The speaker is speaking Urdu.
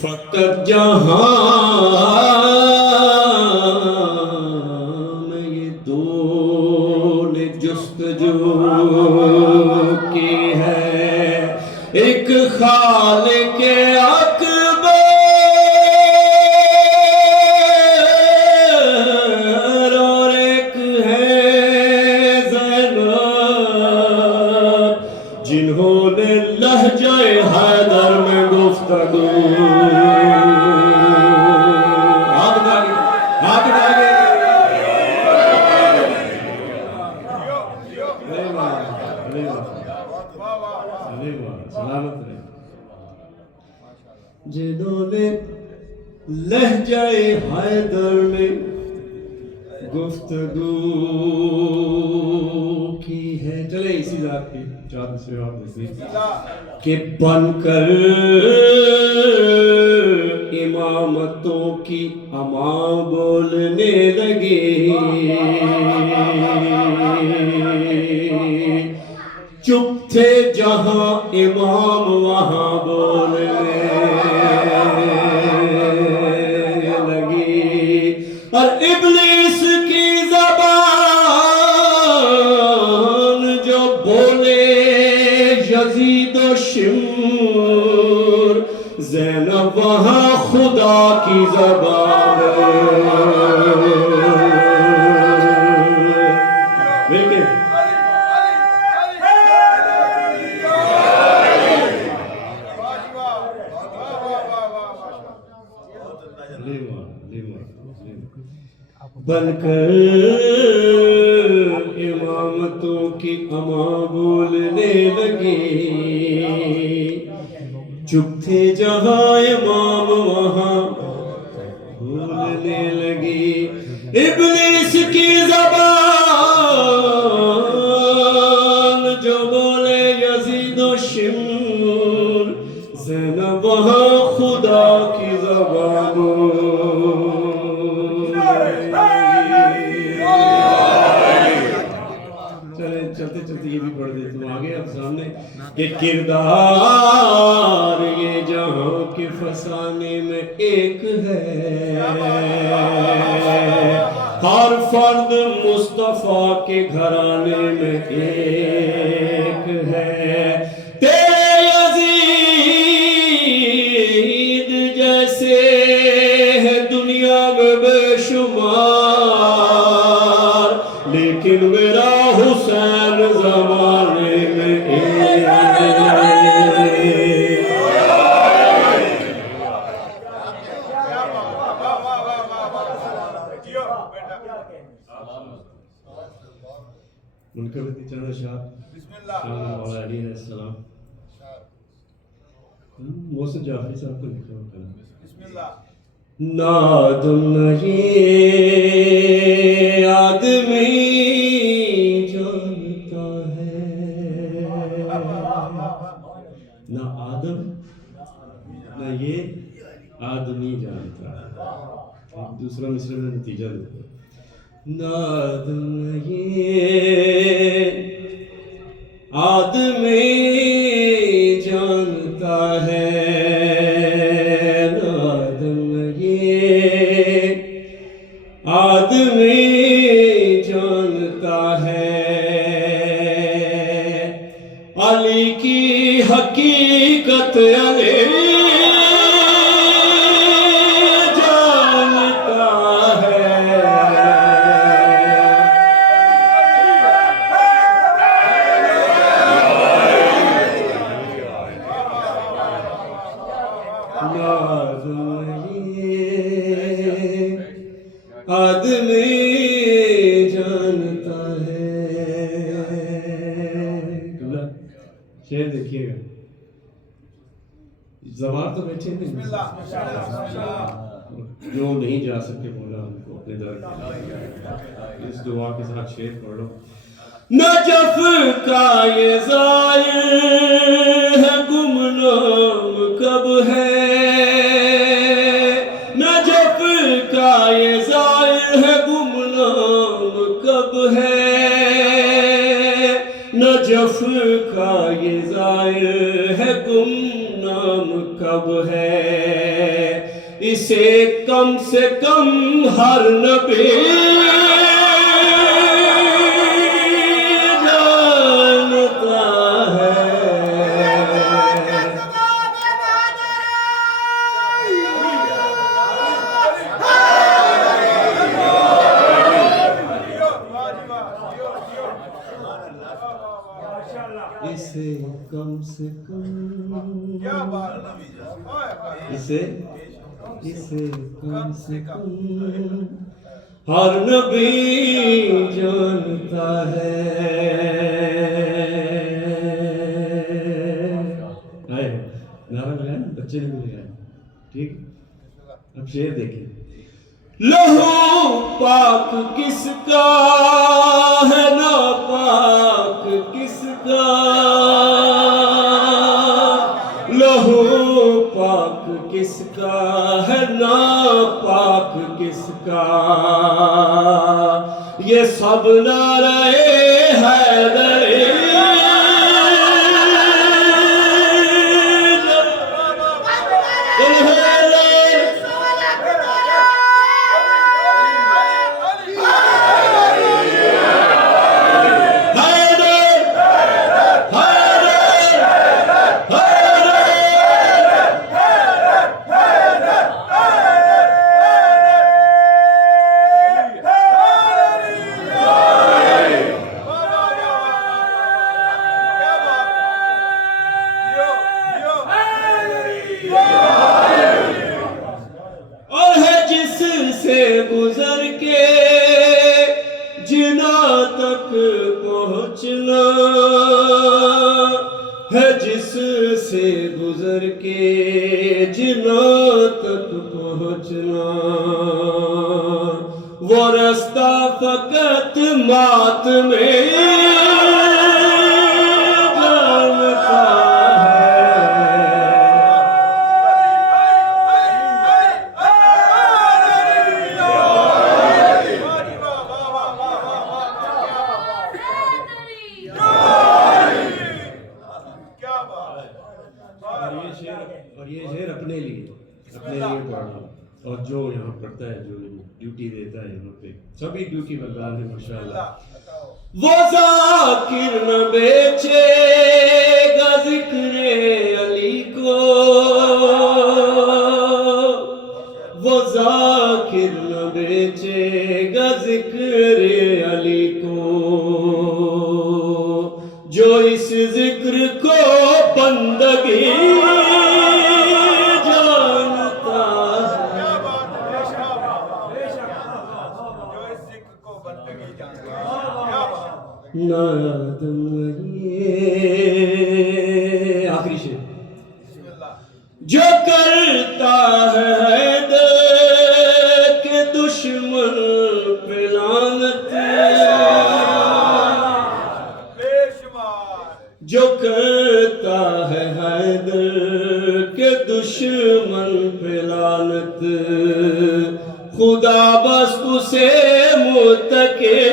فقط جہاں میں یہ دو نے جستجو کی ہے، ایک خالق اکبر اور ایک ہے زینب، جنہوں نے لہجہ حیدر میں گفتگو جنہوں نے لہجہ حیدر میں گفتگو کی ہے. چلے اسی ذات کی چاہت سے آپ دیکھیں کہ بن کر امامتوں کی اماں بولنے لگے، چپ تھے جہاں امام وہاں بولنے لگی، اور ابلیس کی زبان جو بولے یزید و شمر، زینب وہاں خدا کی زبان بن کر امامتوں کی اماں بولنے لگی، چپ تھے جہاں امام وہاں بولنے لگی، ابلیس کی زبان جو بولے یزید و شمر، زینب وہاں خدا کی زبان. چلتے چلتے یہ بھی پڑھ دیتا ہوں آگے اب سامنے کہ کردار یہ جہاں کے فسانے میں ایک ہے، ہر فرد مصطفیٰ کے گھرانے میں ایک ہے. تیرے یزید جیسے ہے دنیا میں بے شمار، لیکن میرا حسین زمانے میں ایک منکبتی چند شاہ شاہ علیہ السلام محسن جعفری صاحب کو لکھا ہوتا ہے. بسم اللہ. نادم یہ آدمی جانتا ہے، نہ آدم نہ یہ آدمی جانتا ہے. دوسرا مصرع میں نتیجہ دیتا ہے. نادم یہ آدمی جانتا ہے، آدمی جانتا ہے، علی کی حقیقت علی جانتا ہے. آدمی جانتا ہے. شعر دیکھیے گا، زبان تو بیٹھے نہیں، جو نہیں جا سکے مولا ان کو اپنے در اس دعا کے ساتھ شعر پڑھ لو. نجف کا یہ ظاہر ہے گمنام کب ہے، نجف کا یہ ظاہر ہے گمنام کب ہے، نجف کا یہ ظاہر ہے گمنام کب ہے. اسے کم سے کم ہر نبی جانتا ہے. اسے کم سے کم اسے کم سے کم ہر نبی جانتا ہے. نعرہ لگایا نا بچے نے بھی لگایا. ٹھیک اب شعر دیکھیں. لہو پاک کس کا ہے ناپاک کس کا. لہو پاک کس کا ہے ناپاک کس کا. یہ سب نعرہ حیدر گزر کے جنا تک پہنچنا ہے. جس سے گزر کے جنا تک پہنچنا. وہ رستہ فقط مات میں جانتا اور یہ شعر اپنے لیے پڑھنا. اور جو یہاں پڑھتا ہے جو ڈیوٹی دیتا ہے یہاں پہ سبھی ڈیوٹی بردار ہیں ماشاءاللہ. وہ ذاکر نہ بیچے گا ذکر علی کو. وہ ذاکر نہ بیچے گا ذکر علی کو. جو اس ذکر کو بندگی آخری شعر. جو کرتا ہے حیدر کے دشمن پہ لعنت. جو کرتا ہے حیدر کے دشمن پہ لعنت. خدا بس اسے متقی